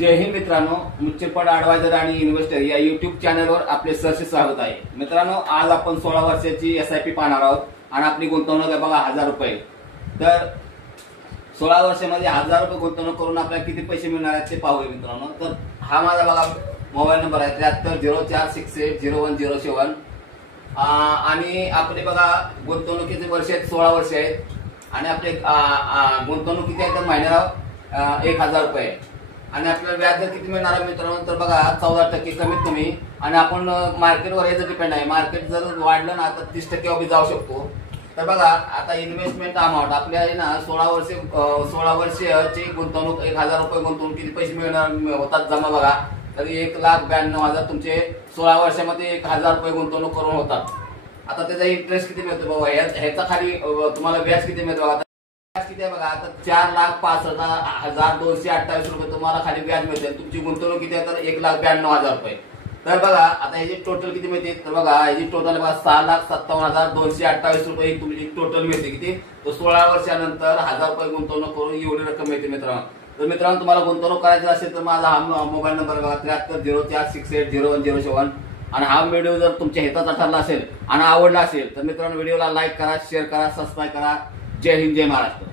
जय हिंद मित्रांनो, mutual fund adviser आणि investor या युट्यूब चॅनलवर आपले सहर्ष स्वागत आहे। मित्रांनो, आज आपण 16 वर्षाची एसआयपी पाहणार आहोत आणि आपली गुंतवणूक आहे बघा 1000 रुपये। तर 16 वर्षामध्ये 1000 रुपये गुंतवणूक करून आपल्याला किती पैसे मिळणार आहेत ते पाहूया मित्रांनो। तर हा माझा बघा मोबाईल नंबर आहे 7304680107 आणि आपले बघा गुंतवणुकीचे वर्ष आहेत 16 वर्ष आहेत आणि आपले गुंतवणूक किती आहे तर महिन्याला 1000 रुपये आणि आपल्याला व्याज दर किती मिळणार आहे मित्रांनो तर बघा 14% कमीत कमी। आणि आपण मार्केटवर याचं डिपेंड आहे, मार्केट जर वाढलं ना तर 30% अवधी जाऊ शकतो। तर बघा आता इन्व्हेस्टमेंट अमाऊंट आपल्या आहे ना 16 वर्षाची गुंतवणूक 1000 रुपये गुंतवणूक किती पैसे मिळणार होतात जमा बघा तर 1,92,000 तुमचे 16 वर्षामध्ये 1000 रुपये गुंतवणूक करून होतात। आता त्याचा इंटरेस्ट किती मिळतो बघा, ह्याचा खाली तुम्हाला व्याज किती मिळतो बघा, व्याज किती आहे बघा आता 4,65,228 रुपये तुम्हाला खाली व्याज मिळते। तुमची गुंतवणूक किती आहे तर 1,92,000 रुपये। तर बघा आता ह्याची टोटल किती मिळते तर बघा ह्याची टोटल बघा 6,57,228 रुपये तुमची टोटल मिळते किती तर 16 वर्षानंतर 1000 रुपये गुंतवणूक करून एवढी रक्कम मिळते मित्रांनो। तर मित्रांनो तुम्हाला गुंतवणूक करायची असेल तर माझा हा मोबाईल नंबर बघा 7304680107 आणि हा व्हिडिओ जर तुमच्या हिताचा ठरला असेल आणि आवडला असेल तर मित्रांनो व्हिडिओला लाईक करा, शेअर करा, सबस्क्राईब करा। जय हिंद, जय महाराष्ट्र।